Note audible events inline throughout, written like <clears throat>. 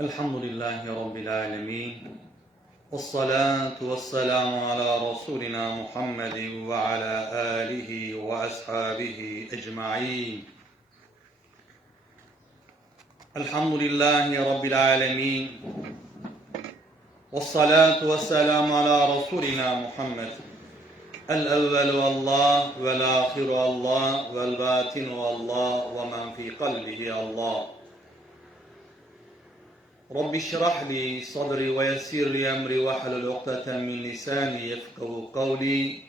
الحمد لله رب العالمين والصلاة والسلام على رسولنا محمد وعلى آله وأصحابه أجمعين. الحمد لله رب العالمين والصلاة والسلام على رسولنا محمد الأول والله والآخر الله والباطن والله ومن في قلبه الله. رب اشرح لي صدري ويسر لي أمري واحلل عقدة من لساني يفقه قولي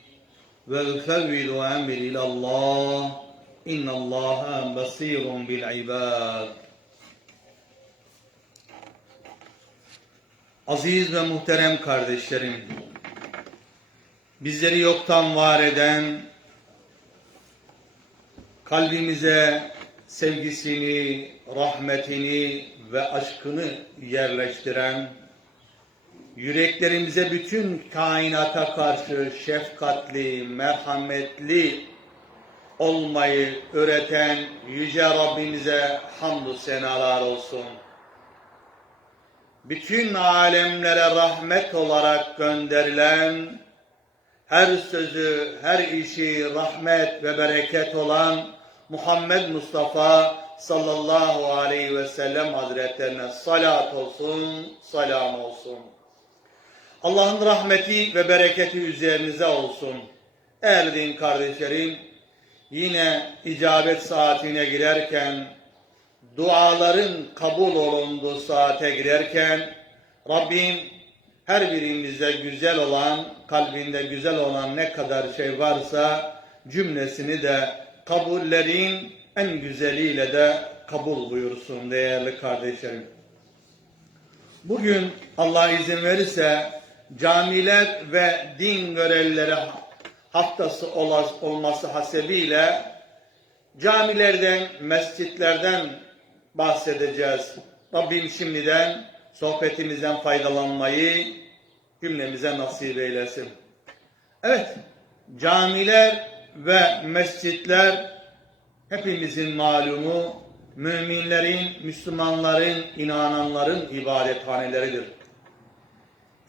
وأفوض أمري إلى الله إن الله بصير بالعباد Aziz ve muhterem kardeşlerim, bizleri yoktan var eden, kalbimize sevgisini, rahmetini ve aşkını yerleştiren, yüreklerimize bütün kainata karşı şefkatli, merhametli olmayı öğreten Yüce Rabbimize hamdü senalar olsun. Bütün alemlere rahmet olarak gönderilen, her sözü, her işi rahmet ve bereket olan Muhammed Mustafa sallallahu aleyhi ve sellem hazretlerine salat olsun, selam olsun. Allah'ın rahmeti ve bereketi üzerinize olsun. Eğer din kardeşlerim, yine icabet saatine girerken, duaların kabul olunduğu saate girerken, Rabbim her birimizde güzel olan, kalbinde güzel olan ne kadar şey varsa cümlesini de kabullerin en güzeliyle de kabul buyursun değerli kardeşlerim. Bugün Allah izin verirse camiler ve din görevlileri haftası olması hasebiyle camilerden, mescitlerden bahsedeceğiz. Rabbim şimdiden sohbetimizden faydalanmayı cümlemize nasip eylesin. Evet, camiler ve mescitler hepimizin malumu müminlerin, Müslümanların, inananların ibadethaneleridir.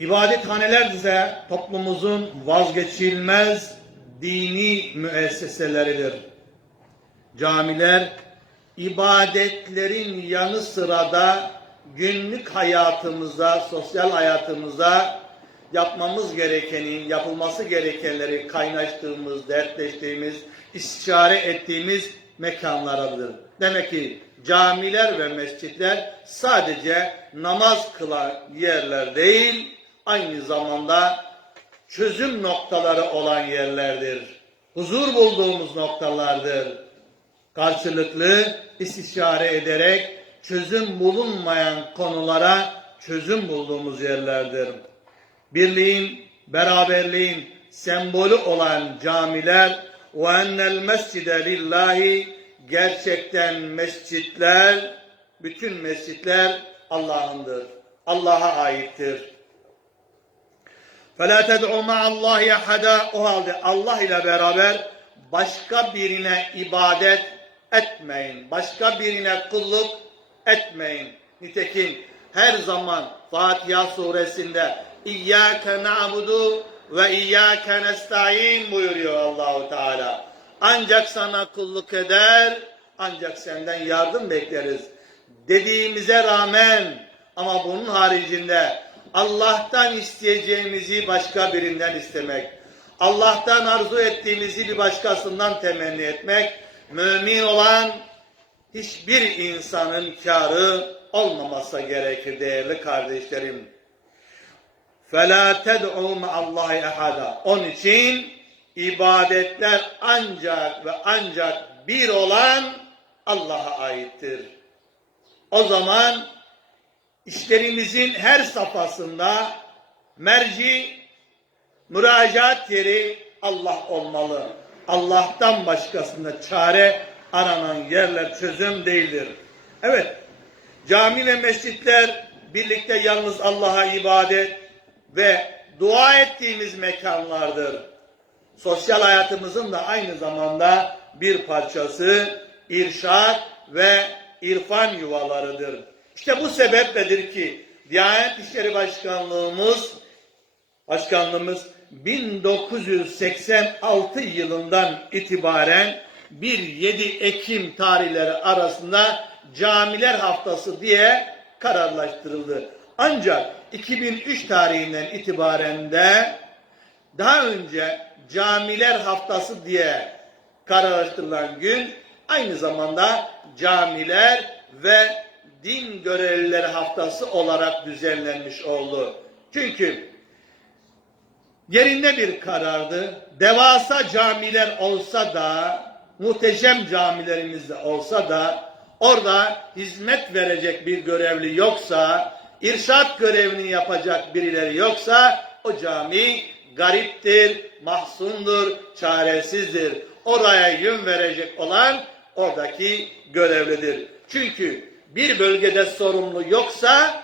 İbadethaneler ise toplumumuzun vazgeçilmez dini müesseseleridir. Camiler ibadetlerin yanı sıra da günlük hayatımızda, sosyal hayatımızda yapmamız gerekenin, yapılması gerekenleri kaynaştığımız, dertleştiğimiz, istişare ettiğimiz mekanlardır. Demek ki camiler ve mescitler sadece namaz kılan yerler değil, aynı zamanda çözüm noktaları olan yerlerdir. Huzur bulduğumuz noktalardır karşılıklı istişare ederek çözüm bulunmayan konulara çözüm bulduğumuz yerlerdir Birliğin, beraberliğin sembolü olan camiler ve ennel mescide lillahi gerçekten mescitler, bütün mescitler Allah'ındır. Allah'a aittir. فَلَا تَدْعُوا مَعَ اللّٰهِ اَحَدًا O halde Allah ile beraber başka birine ibadet etmeyin. Başka birine kulluk etmeyin. Nitekim her zaman Fatiha suresinde İyyâke na'budu ve İyyâke nesta'in buyuruyor Allahu Teala. Ancak sana kulluk eder, ancak senden yardım bekleriz. Dediğimize rağmen ama bunun haricinde Allah'tan isteyeceğimizi başka birinden istemek, Allah'tan arzu ettiğimizi bir başkasından temenni etmek, mümin olan hiçbir insanın karı olmaması gerekir değerli kardeşlerim. فَلَا تَدْعُوا مَعَ اللّٰهِ اَحَدًا Onun için ibadetler ancak ve ancak bir olan Allah'a aittir. O zaman işlerimizin her safhasında merci, müracaat yeri Allah olmalı. Allah'tan başkasında çare aranan yerler çözüm değildir. Evet, cami ve mescitler birlikte yalnız Allah'a ibadet ve dua ettiğimiz mekanlardır. Sosyal hayatımızın da aynı zamanda bir parçası irşat ve irfan yuvalarıdır. İşte bu sebepledir ki Diyanet İşleri Başkanlığımız Başkanlığımız 1986 yılından itibaren 1-7 Ekim tarihleri arasında Camiler Haftası diye kararlaştırıldı. Ancak 2003 tarihinden itibaren de daha önce Camiler Haftası diye kararlaştırılan gün aynı zamanda camiler ve din görevlileri haftası olarak düzenlenmiş oldu. Çünkü yerinde bir karardı. Devasa camiler olsa da, muhteşem camilerimiz de olsa da, orada hizmet verecek bir görevli yoksa, irşat görevini yapacak birileri yoksa, o cami gariptir, mahzundur, çaresizdir. Oraya yön verecek olan oradaki görevlidir. Çünkü bir bölgede sorumlu yoksa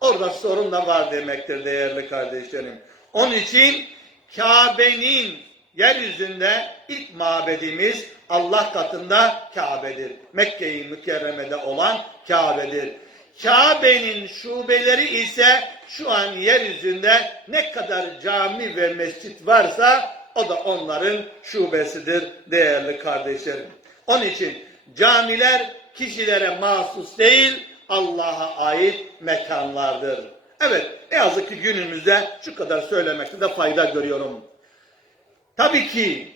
orada sorun da var demektir değerli kardeşlerim. Onun için Kabe'nin yeryüzünde ilk mabedimiz Allah katında Kabe'dir. Mekke-i Mükerreme'de olan Kabe'dir. Kabe'nin şubeleri ise şu an yeryüzünde ne kadar cami ve mescit varsa o da onların şubesidir değerli kardeşlerim. Onun için camiler kişilere mahsus değil Allah'a ait mekanlardır. Evet ne yazık ki günümüzde şu kadar söylemekte de fayda görüyorum. Tabii ki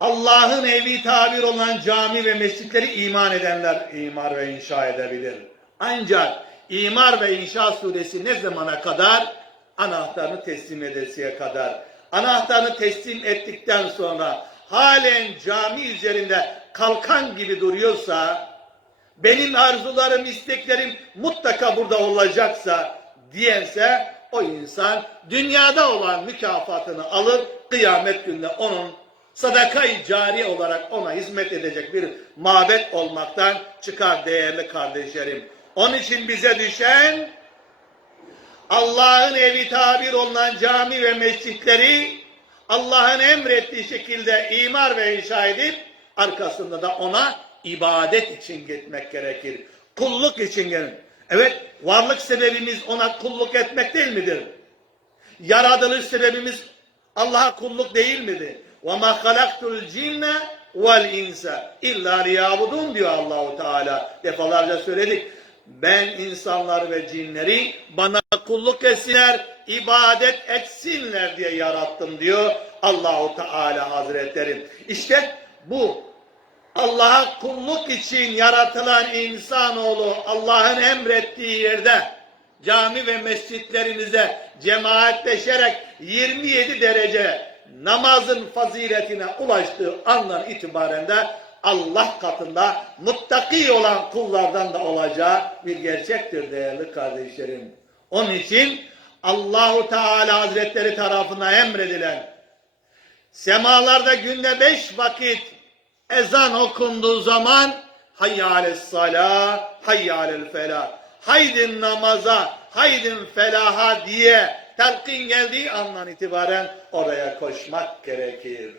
Allah'ın evi tabir olan cami ve mescitleri iman edenler imar ve inşa edebilir. Ancak imar ve inşa suresi ne zamana kadar? Anahtarını teslim edesiye kadar. Anahtarını teslim ettikten sonra halen cami üzerinde kalkan gibi duruyorsa, benim arzularım, isteklerim mutlaka burada olacaksa diyense o insan dünyada olan mükafatını alır, kıyamet günde onun sadakayı cari olarak ona hizmet edecek bir mabet olmaktan çıkar değerli kardeşlerim. Onun için bize düşen Allah'ın evi tabir olunan cami ve mescitleri Allah'ın emrettiği şekilde imar ve inşa edip arkasında da ona ibadet için gitmek gerekir. Kulluk için gelir. Evet varlık sebebimiz ona kulluk etmek değil midir? Yaratılış sebebimiz Allah'a kulluk değil midir? وَمَا خَلَقْتُ الْجِنَّ وَالْاِنْسَ اِلَّا لِيَعْبُدُونَ diyor Allahu Teala. Defalarca söyledik. Ben insanlar ve cinleri bana kulluk etsinler, ibadet etsinler diye yarattım diyor Allahu Teala Hazretleri. İşte bu Allah'a kulluk için yaratılan insanoğlu Allah'ın emrettiği yerde cami ve mescitlerimize cemaatleşerek 27 derece namazın faziletine ulaştığı andan itibaren de Allah katında muttaki olan kullardan da olacağı bir gerçektir değerli kardeşlerim. Onun için Allahu Teala Hazretleri tarafından emredilen semalarda günde beş vakit ezan okunduğu zaman hayyâles salâ, hayyâlel felâh. Haydin namaza, haydin felaha diye telkin geldiği andan itibaren oraya koşmak gerekir.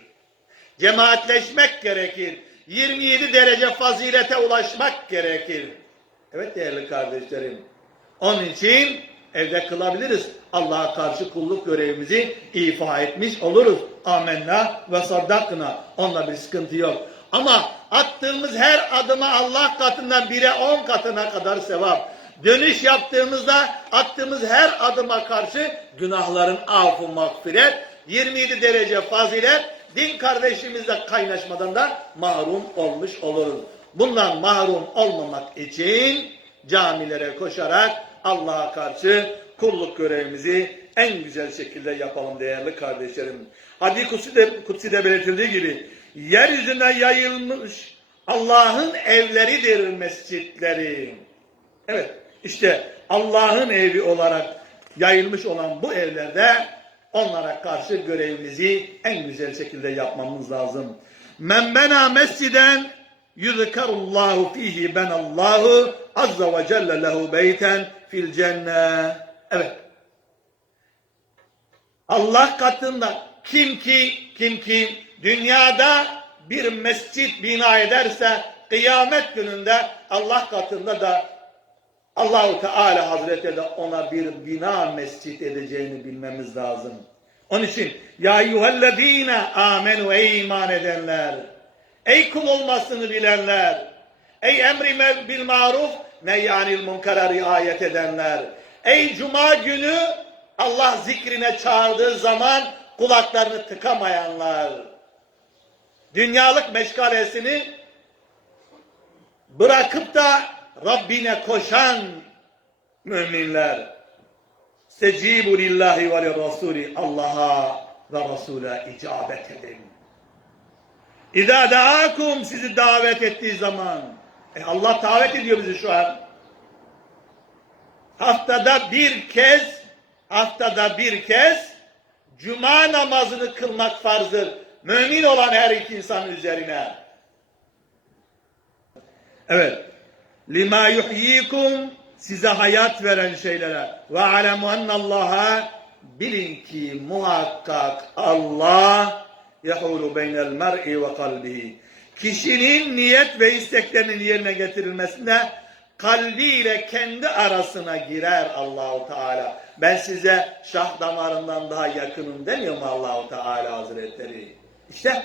Cemaatleşmek gerekir. 27 derece fazilete ulaşmak gerekir. Evet değerli kardeşlerim. Onun için evde kılabiliriz. Allah'a karşı kulluk görevimizi ifa etmiş oluruz. Amenna ve saddakna. Onunla bir sıkıntı yok. Ama attığımız her adıma Allah katından bire on katına kadar sevap. Dönüş yaptığımızda attığımız her adıma karşı günahların affı mağfiret, 27 derece fazilet, din kardeşimizle kaynaşmadan da mahrum olmuş oluruz. Bundan mahrum olmamak için camilere koşarak Allah'a karşı kulluk görevimizi en güzel şekilde yapalım değerli kardeşlerim. Hadis Kutsi'de, Kutsi'de belirtildiği gibi yeryüzüne yayılmış Allah'ın evleridir mescitleri. Evet işte Allah'ın evi olarak yayılmış olan bu evlerde onlara karşı görevimizi en güzel şekilde yapmamız lazım. Men bena mesciden yuzkarullahu fihi benallahu azza ve celle lehu beyten fil cennet. Evet. Allah katında kim ki kim ki dünyada bir mescit bina ederse kıyamet gününde Allah katında da Allahu Teala Hazretleri de ona bir bina mescit edeceğini bilmemiz lazım. Onun için ya eyyühellezine amenu ey iman edenler, ey kul olmasını bilenler, ey emri bil maruf neyyanil munkara riayet edenler, ey cuma günü Allah zikrine çağırdığı zaman kulaklarını tıkamayanlar, dünyalık meşgalesini bırakıp da Rabbine koşan müminler. Secibu lillahi ve Rasuli Allah'a ve Resul'e icabet edin. İza da'akum sizi davet ettiği zaman e Allah davet ediyor bizi şu an. Haftada bir kez haftada bir kez cuma namazını kılmak farzdır. Mümin olan her iki insan üzerine. Evet. Lima yuhyikum size hayat veren şeylere ve alemu ennallaha bilin ki muhakkak Allah yahulu beynel mer'i ve kalbihi kişinin niyet ve isteklerinin yerine getirilmesinde kalbiyle kendi arasına girer Allahu Teala. Ben size şah damarından daha yakınım demiyor mu Allahu Teala Hazretleri? İşte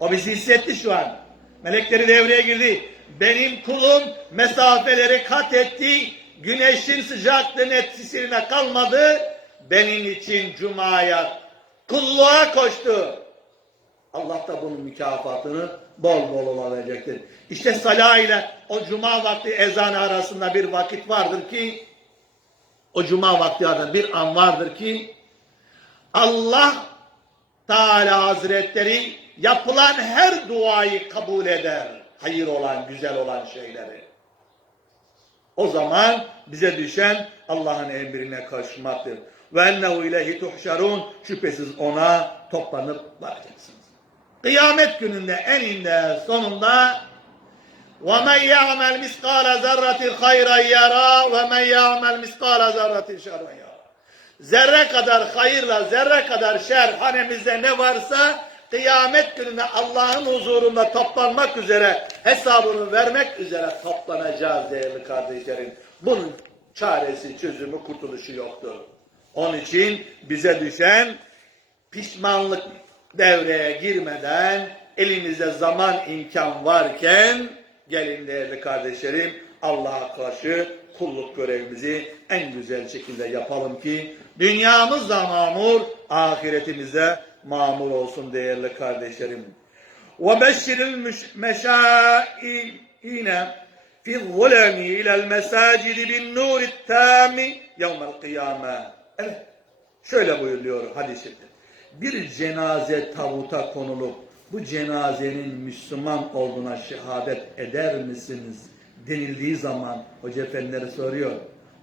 o bizi hissetti şu an. Melekleri devreye girdi. Benim kulum mesafeleri kat etti. Güneşin sıcaklığının etkisine kalmadı. Benim için cumaya, kulluğa koştu. Allah da bunun mükafatını bol bol ona. İşte salah ile o cuma vakti ezanı arasında bir vakit vardır ki o cuma vakti arasında bir an vardır ki Allah Teala Hazretleri yapılan her duayı kabul eder Hayır olan, güzel olan şeyleri. O zaman bize düşen Allah'ın emrine koşmaktır. Ve ennehu ileyhi tuhşarun şüphesiz ona toplanıp varacaksınız. Kıyamet gününde eninde sonunda وَمَنْ يَعْمَلْ مِسْقَالَ ذَرَّةٍ خَيْرًا يَرَى وَمَنْ يَعْمَلْ مِسْقَالَ ذَرَّةٍ شَرًّا يَرَى Zerre kadar hayırla zerre kadar şer hanemizde ne varsa kıyamet gününde Allah'ın huzurunda toplanmak üzere hesabını vermek üzere toplanacağız değerli kardeşlerim. Bunun çaresi, çözümü, kurtuluşu yoktur. Onun için bize düşen pişmanlık devreye girmeden elimizde zaman imkan varken gelin değerli kardeşlerim Allah'a karşı kulluk görevimizi en güzel şekilde yapalım ki dünyamız da mamur, ahiretimize mamur olsun değerli kardeşlerim. وَبَشِّرِ الْمَشَائِينَ فِي الظُّلَمِ إِلَى الْمَسَاجِدِ بِالنُّورِ التَّامِ يَوْمَ الْقِيَامَةِ Evet, şöyle buyuruyor hadis-i şerifte. Bir cenaze tabuta konulup bu cenazenin Müslüman olduğuna şehadet eder misiniz denildiği zaman hoca efendileri soruyor.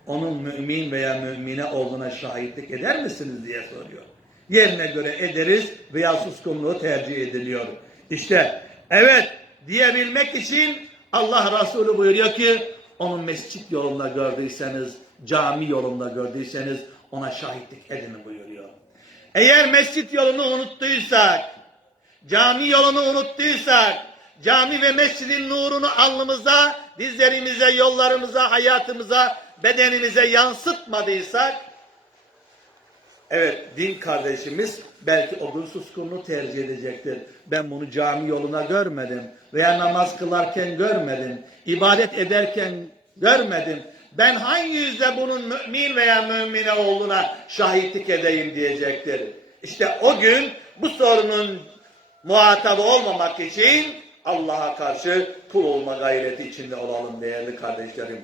Onun mümin veya mümine olduğuna şahitlik eder misiniz diye soruyor. Yerine göre ederiz veya suskunluğu tercih ediliyor. İşte evet diyebilmek için Allah Resulü buyuruyor ki onu mescit yolunda gördüyseniz, cami yolunda gördüyseniz ona şahitlik edin buyuruyor. Eğer mescit yolunu unuttuysak, cami yolunu unuttuysak, cami ve mescidin nurunu alnımıza, dizlerimize, yollarımıza, hayatımıza, bedenimize yansıtmadıysak, evet din kardeşimiz belki o gün suskunluğu tercih edecektir. Ben bunu cami yoluna görmedim veya namaz kılarken görmedim, ibadet ederken görmedim. Ben hangi yüzle bunun mümin veya mümine olduğuna şahitlik edeyim diyecektir. İşte o gün bu sorunun muhatabı olmamak için Allah'a karşı kul olma gayreti içinde olalım değerli kardeşlerim.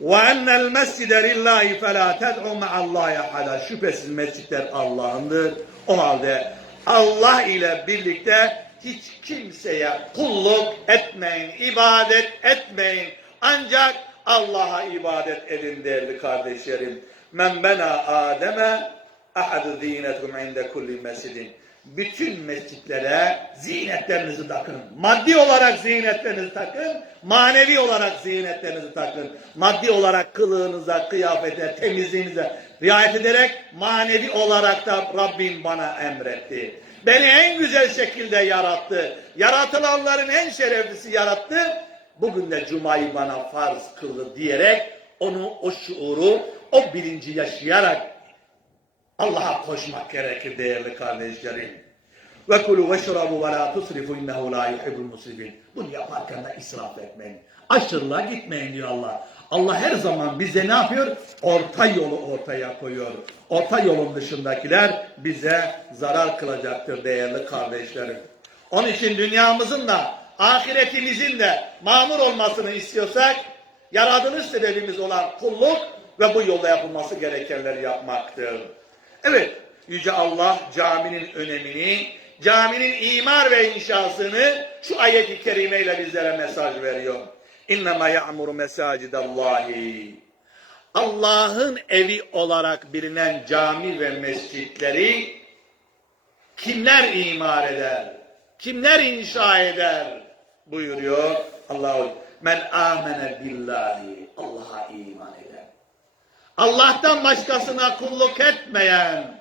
Ve ennel mescide lillahi felâ ted'u me'allâhi ahada. Şüphesiz mescitler Allah'ındır. O halde Allah ile birlikte hiç kimseye kulluk etmeyin, ibadet etmeyin. Ancak Allah'a ibadet edin değerli kardeşlerim. Men bena Adem'e ahadu zinetum inde kulli mescidin. Bütün mescitlere zinetlerinizi takın. Maddi olarak zinetlerinizi takın. Manevi olarak zinetlerinizi takın. Maddi olarak kılığınıza, kıyafete, temizliğinize riayet ederek manevi olarak da Rabbim bana emretti. Beni en güzel şekilde yarattı. Yaratılanların en şereflisi yarattı. Bugün de Cuma'yı bana farz kıldı diyerek onu, o şuuru, o bilinci yaşayarak Allah'a koşmak gerekir değerli kardeşlerim. Ve kulu ve şrabu ve la tusrifu innehu la yuhibbul musrifin. Bunu yaparken de israf etmeyin. Aşırılığa gitmeyin diyor Allah. Allah her zaman bize ne yapıyor? Orta yolu ortaya koyuyor. Orta yolun dışındakiler bize zarar kılacaktır değerli kardeşlerim. Onun için dünyamızın da ahiretimizin de mamur olmasını istiyorsak yaratılış sebebimiz olan kulluk ve bu yolda yapılması gerekenleri yapmaktır. Evet, Yüce Allah caminin önemini, caminin imar ve inşasını şu ayet-i kerimeyle bizlere mesaj veriyor. İnnemâ ya'muru mesâcidallâhi. Allah'ın evi olarak bilinen cami ve mescitleri kimler imar eder? Kimler inşa eder? Buyuruyor Allah. Men amene billahi. Allah'a iman eder. Allah'tan başkasına kulluk etmeyen,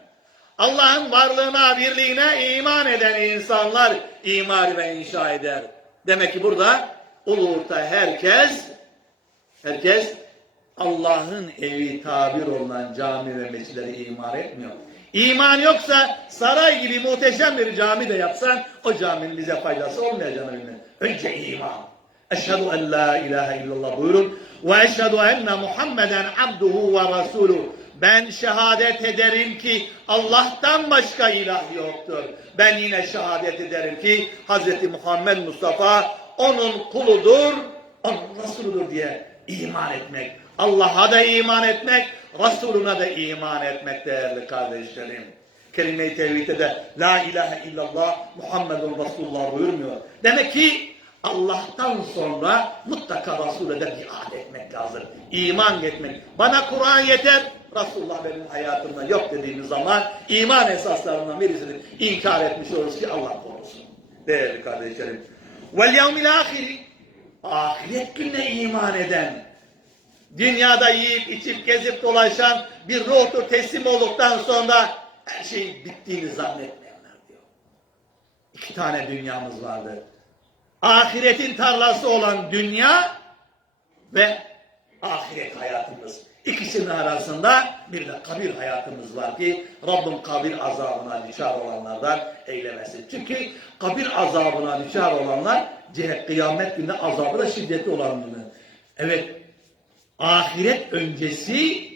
Allah'ın varlığına, birliğine iman eden insanlar imar ve inşa eder. Demek ki burada ulu orta herkes, herkes Allah'ın evi tabir olunan cami ve mescitleri imar etmiyor. İman yoksa saray gibi muhteşem bir cami de yapsan o caminin bize faydası olmayacağını bilin. Önce iman. Eşhedü en la ilahe illallah buyurun. Ve eşhedü enne Muhammeden abduhu ve rasuluhu. Ben şehadet ederim ki Allah'tan başka ilah yoktur. Ben yine şehadet ederim ki Hz. Muhammed Mustafa onun kuludur, onun Resuludur diye iman etmek. Allah'a da iman etmek, Resuluna da iman etmek değerli kardeşlerim. Kelime-i tevhidde de La ilahe illallah Muhammedun Resulullah buyurmuyor. Demek ki Allah'tan sonra mutlaka Resul'e de biat etmek lazım. İman etmek. Bana Kur'an yeter, Resulullah benim hayatımda yok dediğimiz zaman iman esaslarından birisini inkar etmiş oluruz ki Allah korusun. Değerli kardeşlerim. Vel yevmil ahiri. Ahiret gününe iman eden, dünyada yiyip içip gezip dolaşan bir ruhtur teslim olduktan sonra her şey bittiğini zannetmeyenler diyor. İki tane dünyamız vardı. Ahiretin tarlası olan dünya ve ahiret hayatımız. İkisinin arasında bir de kabir hayatımız var ki Rabbim kabir azabına düşer olanlardan eylemesin. Çünkü kabir azabına düşer olanlar kıyamet günde azabı da şiddetli olanları. Evet ahiret öncesi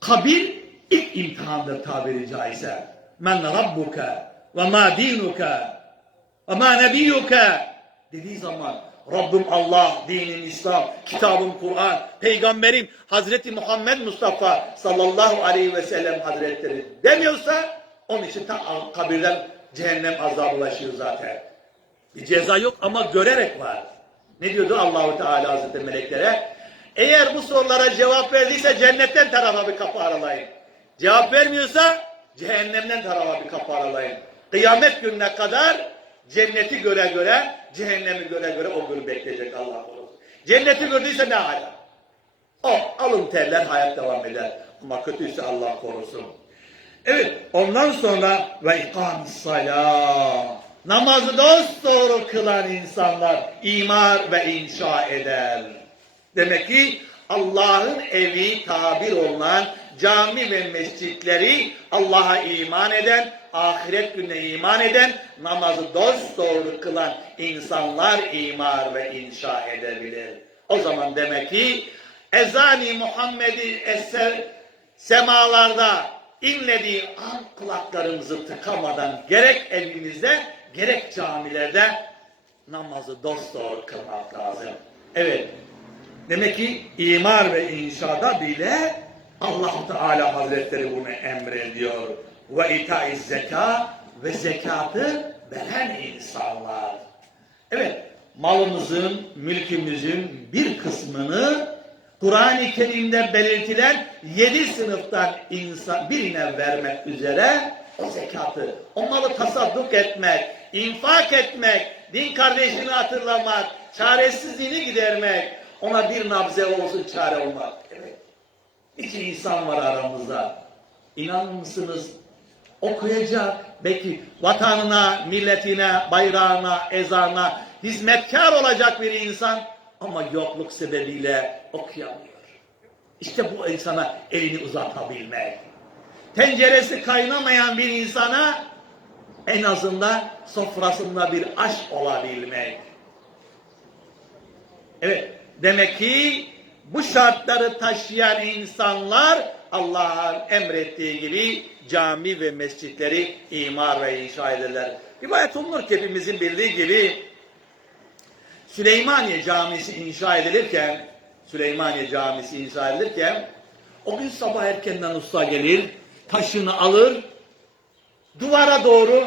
kabir ilk imtihandır tabiri caizse. Men rabbuka ve ma dinuka ve ma nebiyyuka dediği zaman Rabbim Allah, dinim İslam, kitabım Kur'an, peygamberim Hazreti Muhammed Mustafa sallallahu aleyhi ve sellem hazretleri demiyorsa onun için ta kabirden cehennem azabı ulaşıyor zaten. Bir ceza yok ama görerek var. Ne diyordu Allahu Teala Hazretleri meleklere? Eğer bu sorulara cevap verdiyse cennetten tarafa bir kapı aralayın. Cevap vermiyorsa cehennemden tarafa bir kapı aralayın. Kıyamet gününe kadar cenneti göre göre, cehennemi göre göre o günü bekleyecek Allah korusun. Cenneti gördüyse ne hala? O alın terler hayat devam eder. Ama kötüyse Allah korusun. Evet ondan sonra ve ikamis salah. Namazı dosdoğru kılan insanlar imar ve inşa eder. Demek ki Allah'ın evi tabir olunan cami ve mescitleri Allah'a iman eden, ahiret gününe iman eden, namazı dosdoğru kılan insanlar imar ve inşa edebilir. O zaman demek ki ezani Muhammed'i eser semalarda inlediği an kulaklarımızı tıkamadan gerek evimizde gerek camilerde namazı dosdoğru kılmak lazım. Evet. Demek ki imar ve inşada bile allah Teala Hazretleri bunu emrediyor. Ve itaiz zeka ve zekatı veren insanlar. Evet, malımızın, mülkümüzün bir kısmını Kur'an-ı Kerim'de belirtilen yedi sınıftan insan birine vermek üzere o zekatı, o malı tasadduk etmek, infak etmek, din kardeşini hatırlamak, çaresizliğini gidermek, ona bir nabze olsun çare olmak. Evet. İki insan var aramızda. İnanır mısınız? Okuyacak, belki vatanına, milletine, bayrağına, ezana hizmetkar olacak bir insan ama yokluk sebebiyle okuyamıyor. İşte bu insana elini uzatabilmek. Tenceresi kaynamayan bir insana en azından sofrasında bir aşk olabilmek. Evet, demek ki bu şartları taşıyan insanlar Allah'ın emrettiği gibi cami ve mescitleri imar ve inşa ederler. Rivayet olunur ki hepimizin bildiği gibi Süleymaniye Camisi inşa edilirken Süleymaniye Camisi inşa edilirken o gün sabah erkenden usta gelir, taşını alır, duvara doğru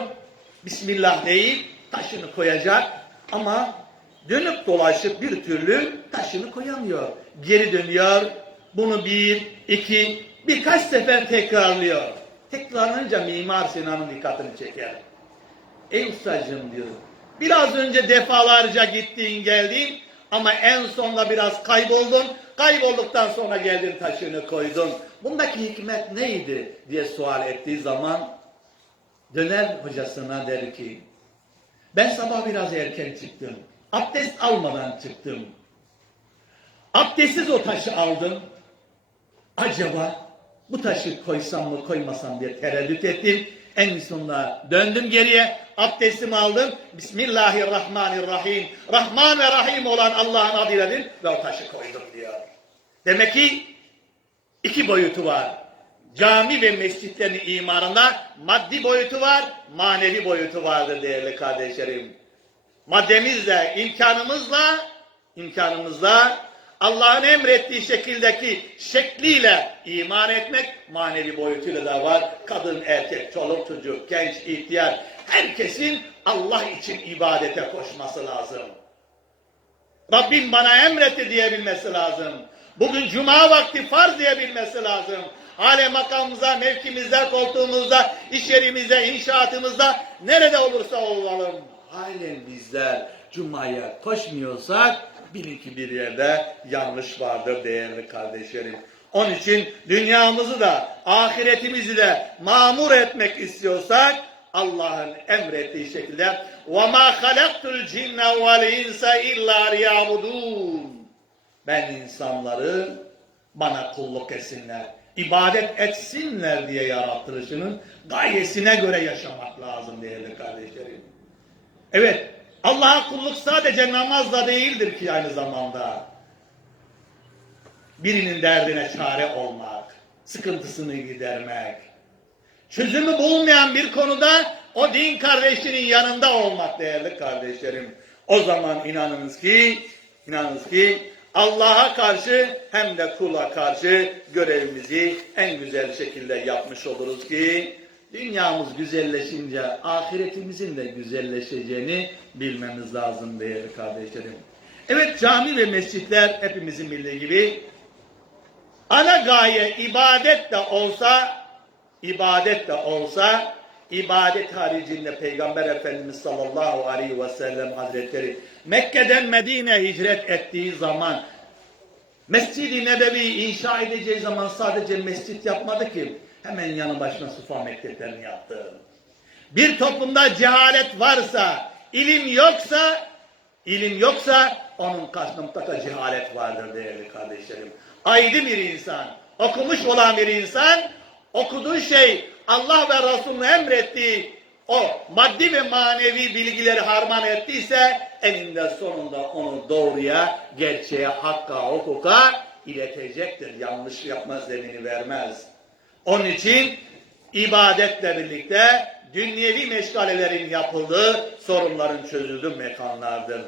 Bismillah deyip taşını koyacak ama dönüp dolaşıp bir türlü taşını koyamıyor. Geri dönüyor. Bunu bir, iki, birkaç sefer tekrarlıyor. Tekrarlanınca Mimar Sinan'ın dikkatini çeker. Ey ustacığım diyor. Biraz önce defalarca gittin geldin ama en sonunda biraz kayboldun. Kaybolduktan sonra geldin taşını koydun. Bundaki hikmet neydi diye sual ettiği zaman döner hocasına der ki ben sabah biraz erken çıktım. Abdest almadan çıktım. Abdestsiz o taşı aldım. Acaba bu taşı koysam mı koymasam diye tereddüt ettim. En sonunda döndüm geriye, abdestimi aldım. Bismillahirrahmanirrahim. Rahman ve Rahim olan Allah'ın adıyla dedim ve o taşı koydum diyor. Demek ki iki boyutu var. Cami ve mescitlerin imarında maddi boyutu var, manevi boyutu vardır değerli kardeşlerim. Maddemizle, imkanımızla, imkanımızla Allah'ın emrettiği şekildeki şekliyle iman etmek manevi boyutuyla da var. Kadın, erkek, çoluk, çocuk, genç, ihtiyar herkesin Allah için ibadete koşması lazım. Rabbim bana emretti diyebilmesi lazım. Bugün cuma vakti farz diyebilmesi lazım. Hale makamımıza, mevkimizde, koltuğumuzda, iş yerimizde, inşaatımızda nerede olursa olalım. Halen bizler cumaya koşmuyorsak bilin ki bir yerde yanlış vardır değerli kardeşlerim. Onun için dünyamızı da ahiretimizi de mamur etmek istiyorsak Allah'ın emrettiği şekilde وَمَا خَلَقْتُ الْجِنَّ وَالْاِنْسَ اِلَّا لِيَعْبُدُونَ Ben insanları bana kulluk etsinler, ibadet etsinler diye yarattırışının gayesine göre yaşamak lazım değerli kardeşlerim. Evet, Allah'a kulluk sadece namazla değildir ki aynı zamanda. Birinin derdine çare olmak, sıkıntısını gidermek, çözümü bulmayan bir konuda o din kardeşinin yanında olmak değerli kardeşlerim. O zaman inanınız ki, inanınız ki Allah'a karşı hem de kula karşı görevimizi en güzel şekilde yapmış oluruz ki dünyamız güzelleşince ahiretimizin de güzelleşeceğini bilmemiz lazım değerli kardeşlerim. Evet cami ve mescitler hepimizin bildiği gibi ana gaye ibadet de olsa ibadet de olsa ibadet haricinde Peygamber Efendimiz sallallahu aleyhi ve sellem hazretleri Mekke'den Medine hicret ettiği zaman Mescid-i Nebevi inşa edeceği zaman sadece mescit yapmadı ki hemen yanı başına sufa mekteplerini yaptı. Bir toplumda cehalet varsa, ilim yoksa, ilim yoksa onun karşısında mutlaka cehalet vardır değerli kardeşlerim. Aydın bir insan, okumuş olan bir insan, okuduğu şey Allah ve Resulü'nün emrettiği o maddi ve manevi bilgileri harman ettiyse eninde sonunda onu doğruya, gerçeğe, hakka, hukuka iletecektir. Yanlış yapma zemini vermez. Onun için ibadetle birlikte dünyevi meşgalelerin yapıldığı, sorunların çözüldüğü mekanlardır.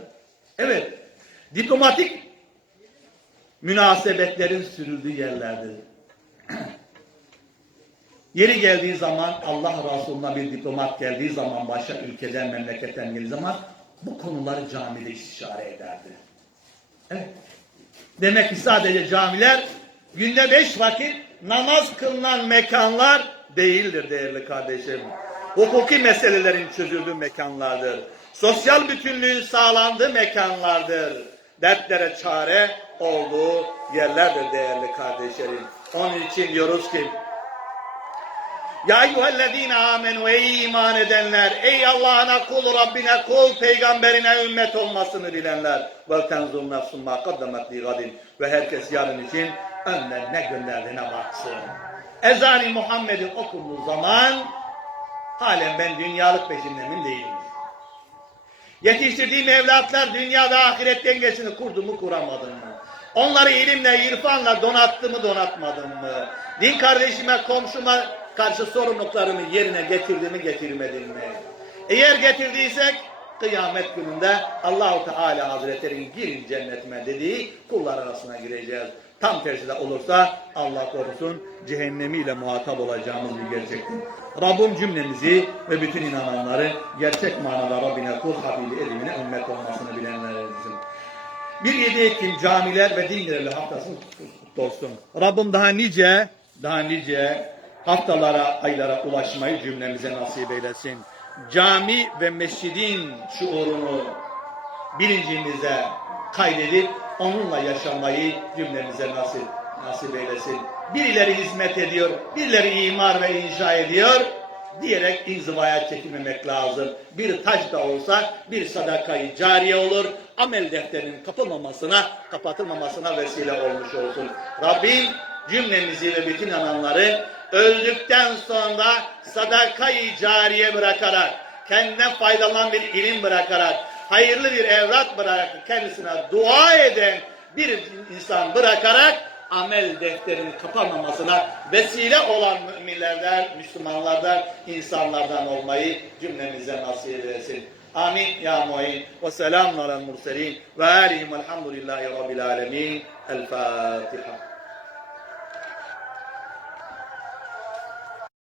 Evet, diplomatik münasebetlerin sürüldüğü yerlerdir. <clears throat> Yeri geldiği zaman Allah Resulü'ne bir diplomat geldiği zaman başka ülkeden, memleketten geldiği zaman bu konuları camide istişare ederdi. Evet. Demek ki sadece camiler günde beş vakit namaz kılınan mekanlar değildir değerli kardeşim. Hukuki meselelerin çözüldüğü mekanlardır. Sosyal bütünlüğün sağlandığı mekanlardır. Dertlere çare olduğu yerlerdir değerli kardeşlerim. Onun için diyoruz ki ya eyyühellezine amenu ey iman edenler, ey Allah'ına kul, Rabbine kul, peygamberine ümmet olmasını bilenler. Vel tenzum nefsum ma kaddemet. Ve herkes yarın için önlerine gönderdiğine baksın. Ezan-ı Muhammed'i okunduğu zaman halen ben dünyalık peşinde mi değilim. Yetiştirdiğim evlatlar dünya ve ahiret dengesini kurdu mu kuramadım mı? Onları ilimle, irfanla donattı mı donatmadım mı? Din kardeşime, komşuma karşı sorumluluklarımı yerine getirdi mi getirmedim mi? Eğer getirdiysek kıyamet gününde Allahu Teala Hazretleri'nin girin cennetime dediği kullar arasına gireceğiz. Tam tersi de olursa Allah korusun cehennemiyle muhatap olacağımız bir gerçektir. Rabbim cümlemizi ve bütün inananları gerçek manada Rabbine kul habili elimine ümmet olmasını bilenlerimizin. Bir 7 Ekim camiler ve din görevli haftasını kutlu olsun. Rabbim daha nice, daha nice haftalara, aylara ulaşmayı cümlemize nasip eylesin. Cami ve mescidin şuurunu bilincimize kaydedip onunla yaşamayı cümlemize nasip, nasip eylesin. Birileri hizmet ediyor, birileri imar ve inşa ediyor diyerek inzivaya çekilmemek lazım. Bir taş da olsa bir sadakayı cariye olur. Amel defterinin kapılmamasına, kapatılmamasına vesile olmuş olsun. Rabbim cümlemizi ve bütün ananları öldükten sonra sadakayı cariye bırakarak, kendine faydalanan bir ilim bırakarak, hayırlı bir evlat bırakarak, kendisine dua eden bir insan bırakarak amel defterinin kapanmamasına vesile olan müminlerden, Müslümanlardan, insanlardan olmayı cümlemize nasip etsin. Amin ya muin. Ve selamun alel murselin. Ve alihim elhamdülillahi rabbil alemin. El Fatiha.